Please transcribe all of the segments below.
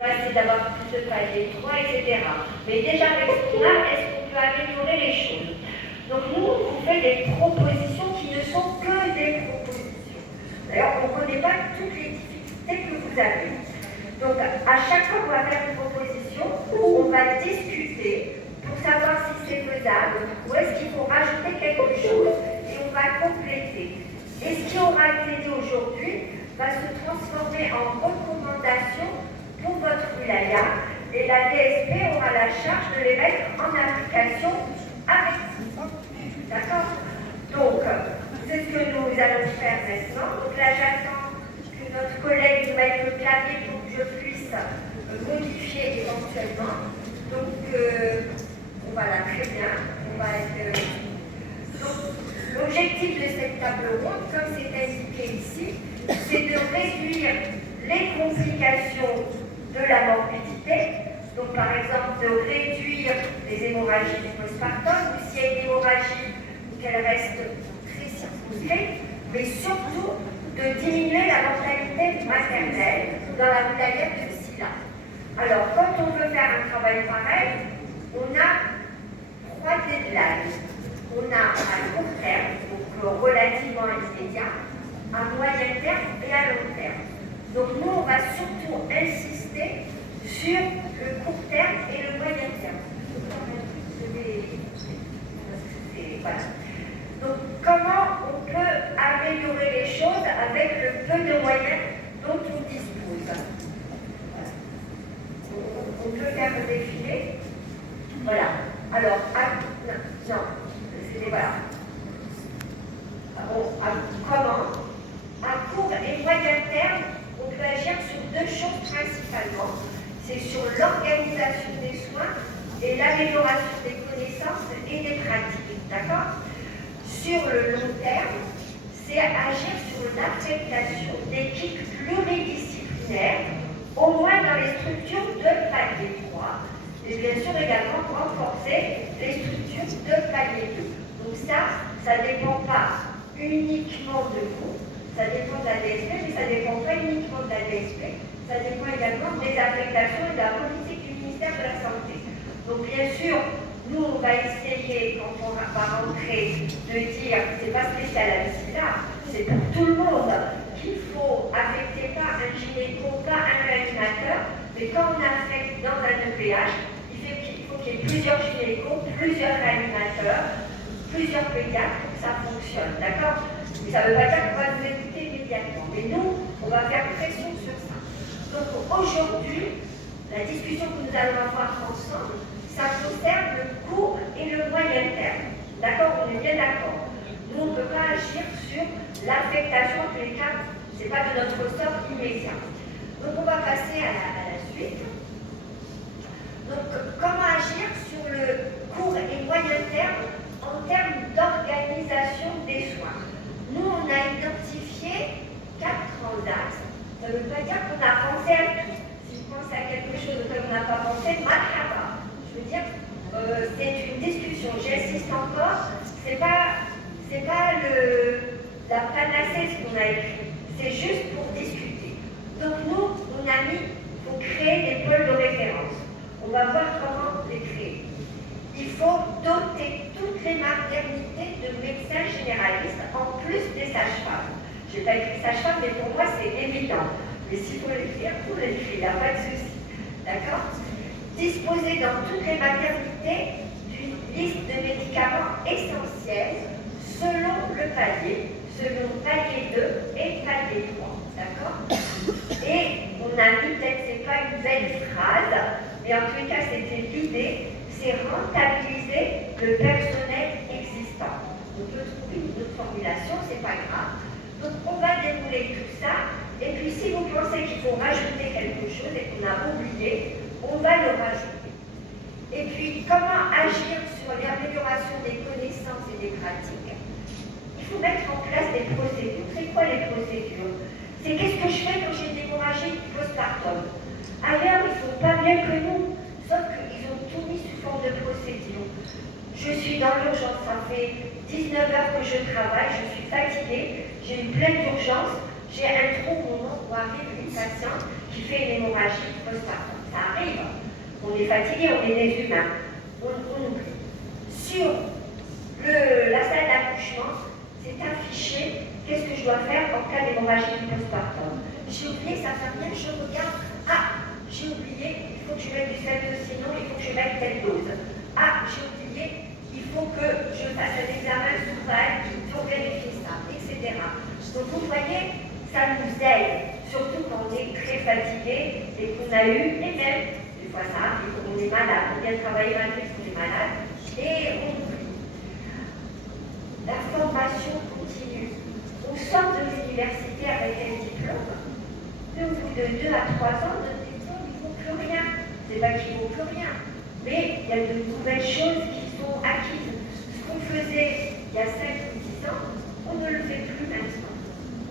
passer d'avoir plus de paliers 3, etc. Mais déjà avec ce qu'on a, est-ce qu'on peut améliorer les choses? Donc nous, on fait des propositions qui ne sont que des propositions. D'ailleurs, on ne connaît pas toutes les difficultés que vous avez. Donc à chaque fois qu'on va faire une proposition, on va discuter pour savoir si c'est faisable ou est-ce qu'il faut rajouter quelque chose et on va compléter. Et ce qui aura été dit aujourd'hui va se transformer en recommandation pour votre wilaya et la DSP aura la charge de les mettre en application avec vous. D'accord? Donc, c'est ce que nous allons faire maintenant. Donc là, j'attends que notre collègue nous mette le clavier pour que je puisse modifier éventuellement. Donc, voilà, très bien. On va être, donc, l'objectif de cette table ronde, comme c'est indiqué ici, c'est de réduire les complications de la morbidité, donc par exemple de réduire les hémorragies du postpartum, ou s'il y a une hémorragie, qu'elle reste très circonscrite, mais surtout de diminuer la mortalité maternelle dans la wilaya de Silla. Alors, quand on veut faire un travail pareil, on a 3 deadlines. On a à court terme, donc relativement immédiat, à moyen terme et à long terme. Donc nous, on va surtout insister sur le court terme et le moyen terme. Voilà. Donc comment on peut améliorer les choses avec le peu de moyens dont on dispose? Voilà. On peut faire le défilé. Voilà. Alors, non, voilà. Comment? À court et moyen terme, on peut agir sur 2 choses principalement. C'est sur l'organisation des soins et l'amélioration des connaissances et des pratiques. D'accord? Sur le long terme, c'est agir sur l'affectation d'équipes pluridisciplinaires, au moins dans les structures de palier 3, et bien sûr également renforcer les structures de palier 2. Donc ça ne dépend pas uniquement de vous. Ça dépend de la DSP, mais ça ne dépend pas uniquement de la DSP. Ça dépend également des affectations et de la politique du ministère de la Santé. Donc bien sûr, nous on va essayer, quand on va rentrer, de dire, c'est pas spécial à l'ICILA, c'est pour tout le monde, qu'il faut affecter pas un gynéco, pas un réanimateur, mais quand on affecte dans un EPH, il faut qu'il y ait plusieurs gynécos, plusieurs réanimateurs, plusieurs pédiatres pour que ça fonctionne, d'accord? Mais ça ne veut pas dire qu'on va nous écouter immédiatement. Mais nous, on va faire pression sur ça. Donc aujourd'hui, la discussion que nous allons avoir ensemble, ça concerne le court et le moyen terme. D'accord? On est bien d'accord. Nous, on ne peut pas agir sur l'affectation, en tous les cas, ce n'est pas de notre ressort immédiat. Donc on va passer à la suite. Donc comment agir sur le court et moyen terme en termes d'organisation des soins? Nous, on a identifié 4 grands axes. Ça ne veut pas dire qu'on a pensé à tout. Si je pense à quelque chose auquel on n'a pas pensé, marhaba. Je veux dire, c'est une discussion. J'insiste encore, c'est pas la panacée ce qu'on a écrit. C'est juste pour discuter. Donc nous, on a mis, il faut créer des pôles de référence. On va voir comment les créer. Il faut doter toutes les maternités de médecins généralistes, en plus des sages-femmes. Je n'ai pas écrit sage-femme, mais pour moi, c'est évident. Mais s'il faut l'écrire, il faut l'écrire, il n'y a pas de souci. D'accord? Disposer dans toutes les maternités d'une liste de médicaments essentiels selon le palier 2 et palier 3. D'accord? Et on a mis, peut-être c'est pas une belle phrase, mais en tous les cas, c'était l'idée, c'est rentabiliser le personnel existant. On peut trouver une autre formulation, c'est pas grave. Donc on va dérouler tout ça, et puis si vous pensez qu'il faut rajouter quelque chose et qu'on a oublié, on va le rajouter. Et puis comment agir sur l'amélioration des connaissances et des pratiques? Il faut mettre en place des procédures. C'est quoi les procédures? C'est qu'est-ce que je fais quand j'ai une hémorragie postpartum? Ailleurs, ils ne font pas mieux que nous, sauf qu'ils ont tout mis sous forme de procédure. Je suis dans l'urgence, ça fait 19 heures que je travaille, je suis fatiguée, j'ai une pleine d'urgence, j'ai un trou au moment où arrive une patiente qui fait une hémorragie postpartum. Ça arrive. On est fatigué, on est des humains. On oublie. Sur la salle d'accouchement, c'est affiché qu'est-ce que je dois faire en cas d'hémorragie postpartum. J'ai oublié que ça fait rien, je regarde. Ah, j'ai oublié, il faut que je mette du cétocine, il faut que je mette telle dose. Ah, j'ai oublié, il faut que je fasse un examen souverain pour vérifier ça, etc. Donc vous voyez, ça nous aide, surtout quand on est très fatigué et qu'on a eu, et même, des fois ça arrive, on est malade, on vient travailler malgré qu'on est malade, et on oublie. La formation continue. On sort de l'université avec un diplôme, mais au bout de 2 à 3 ans, notre diplôme, il ne vaut plus rien. C'est pas qu'il ne vaut plus rien, mais il y a de nouvelles choses qui sont acquises. Ce qu'on faisait il y a 5 ou 10 ans, on ne le fait plus maintenant,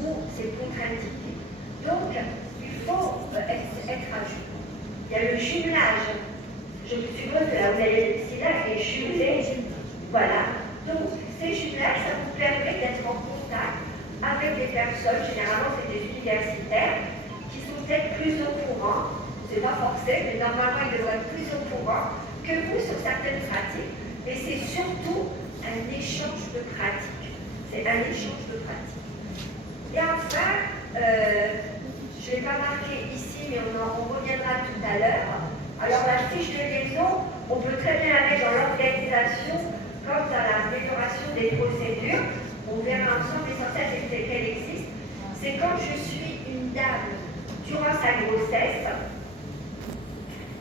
ou c'est contre-indiqué. Donc, il faut être à jour. Il y a le jumelage. Je suppose que là, vous allez ici là et jumelé. Voilà. Donc, ces jumelages, ça vous permet d'être en contact avec des personnes, généralement c'est des universitaires, qui sont peut-être plus au courant, c'est pas forcé, mais normalement ils devraient être plus au courant que vous sur certaines pratiques. Mais c'est surtout un échange de pratiques. C'est un échange de pratiques. Et enfin, je ne l'ai pas marqué ici, mais on reviendra tout à l'heure. Alors la fiche de liaison, on peut très bien la mettre dans l'organisation quant à l'amélioration des procédures. On verra ensemble l'essentiel qu'elle existe. C'est quand je suis une dame durant sa grossesse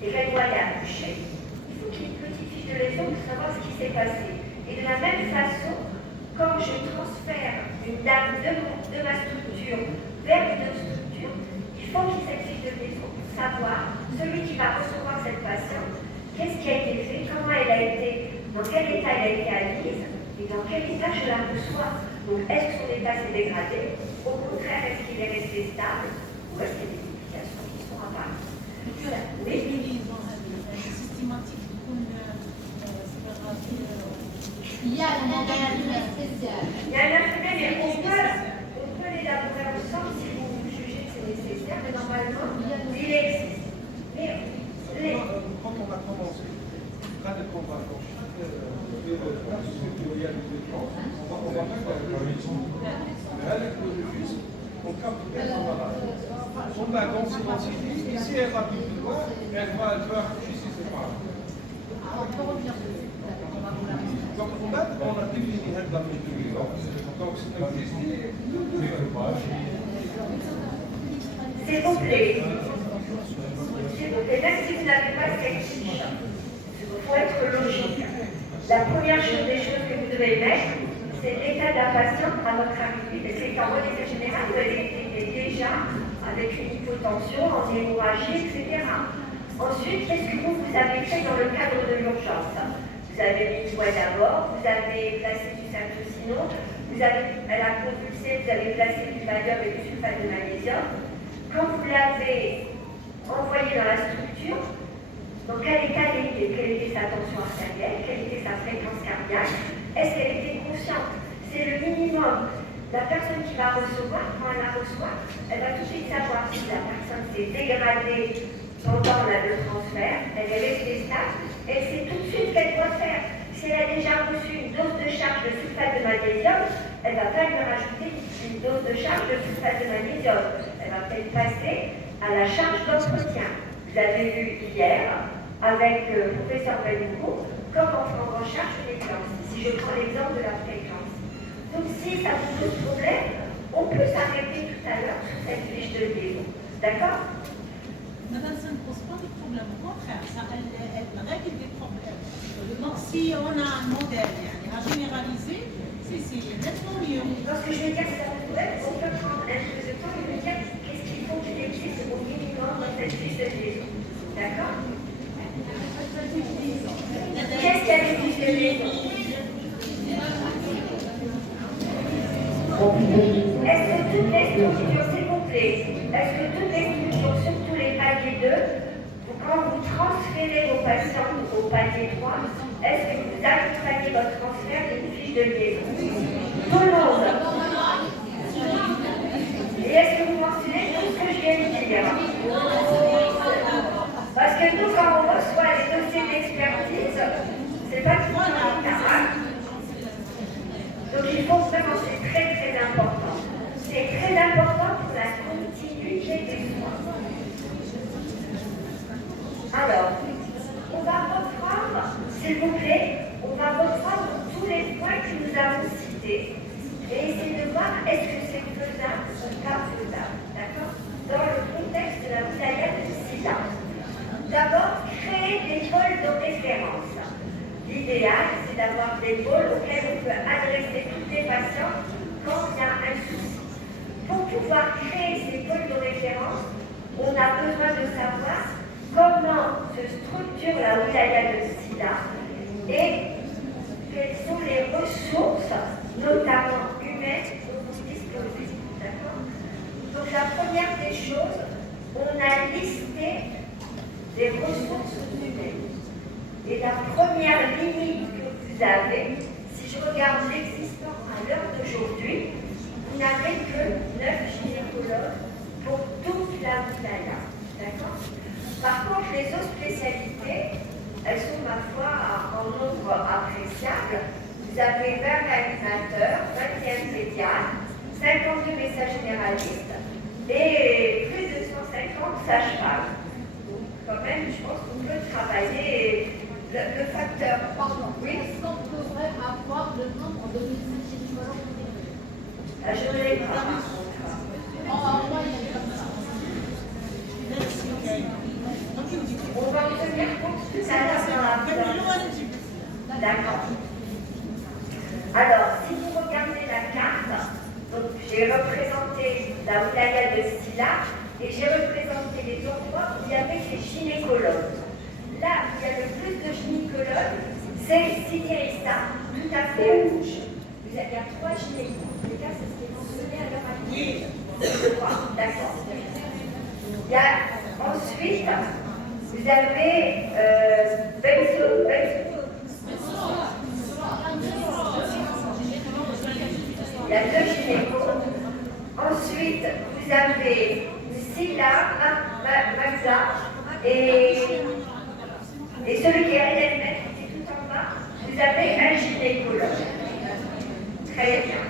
et qu'elle doit aller accoucher, il faut qu'il y ait une petite fiche de liaison pour savoir ce qui s'est passé. Et de la même façon, quand je transfère une dame de ma structure vers une autre structure, il faut qu'il y ait cette fiche de liaison pour savoir celui qui va recevoir cette patiente, qu'est-ce qui a été fait, comment elle a été, dans quel état elle a été admise et dans quel état je la reçois. Donc, est-ce que son état s'est dégradé? Au contraire, est-ce qu'il est resté stable? Ou est-ce qu'il y a des modifications qui sont apparues? Oui. Il y a un infirmier spécial. Il y a un infirmier, mais on peut l'élaborer ensemble si vous jugez que c'est nécessaire, mais normalement, il existe. Mais quand on a commencé, là, de convaincre, on va faire la mission. Mais là, l'écologiste, on capte bien son malade. On a donc si elle va plus loin, elle va accoucher si c'est pas. Donc, on a défini la fiche de liaison. Donc, c'est existé. s'il vous plaît, même si vous n'avez pas cette fiche, il faut être logique. La première des choses que vous devez mettre, c'est l'état de la patiente à votre arrivée. Parce qu'en mode état général, vous avez été déjà avec une hypotension, en hémorragie, etc. Ensuite, qu'est-ce que vous avez fait dans le cadre de l'urgence? Vous avez mis une voie d'abord, vous avez placé du cétocine, elle a convulsé, vous avez placé du valium et du sulfate de magnésium. Quand vous l'avez envoyé dans la structure, dans quel état elle était? Quelle était sa tension artérielle? Quelle était sa fréquence cardiaque? Est-ce qu'elle était consciente? C'est le minimum. La personne qui va recevoir, quand elle la reçoit, elle va tout de suite savoir si la personne s'est dégradée pendant le transfert, elle est restée stable, elle sait tout de suite ce qu'elle doit faire. Si elle a déjà reçu une dose de charge de sulfate de magnésium, elle ne va pas lui rajouter une dose de charge de sulfate de magnésium. Elle va peut-être passer à la charge d'entretien. Vous avez vu hier, avec le professeur Benoukou, comment prendre en charge une éclampsie. Si je prends l'exemple de la prééclampsie. Donc si ça vous pose problème, on peut s'arrêter tout à l'heure sur cette fiche de liaison. D'accord? Madame, ça ne pose pas de problème. Au contraire, ça elle règle des problèmes. Donc si on a un modèle à généraliser, c'est nettement mieux. Donc ce que je veux dire, c'est on peut prendre un peu de temps et me dire qu'est-ce qu'il faut qu'il existe au minimum dans cette fiche de liaison. D'accord? Qu'est-ce qu'il y a des fiches de liaison? Est-ce que toutes les structures, s'il vous plaît, est-ce que toutes les structures, surtout les paliers 2, quand vous transférez vos patients au palier 3, est-ce que vous accompagnez votre transfert d'une fiche de liaison? Tout le monde. Et est-ce pouvoir créer ces pôles de référence, on a besoin de savoir comment se structure la wilaya de Silla et quelles sont les ressources, notamment humaines, dont vous disposez. D'accord? Donc la première des choses, on a listé les ressources humaines. Et la première limite que vous avez, si je regarde l'existant à l'heure d'aujourd'hui, vous n'avez que 9 gynécologues pour toute la wilaya. D'accord? Par contre, les autres spécialités, elles sont, ma foi, en nombre appréciable. Vous avez 20 animateurs, 21 pédiatres, 52 médecins généralistes et plus de 150 sages-femmes. Donc, quand même, je pense qu'on peut travailler le facteur. Pardon. Oui. Est-ce qu'on pourrait avoir le nombre de médecins gynécologues? Je ne l'ai pas. En moyenne. On va en tenir compte tout à l'heure dans la présentation. D'accord. Alors, si vous regardez la carte, donc j'ai représenté la wilaya de Silla et j'ai représenté les endroits où il y avait les gynécologues. Là où il y a le plus de gynécologues, c'est Sidi Issa, tout à fait à gauche. Il y a 3 gynécologues. Les cas, c'est ce qui est mentionné à l'heure actuelle. 3, d'accord. Il y a ensuite, vous avez il y a 2 gynécos. Ensuite, vous avez Silla, Magda et celui qui est à l'élève, qui est tout en bas, vous avez un gynécologue. Très bien.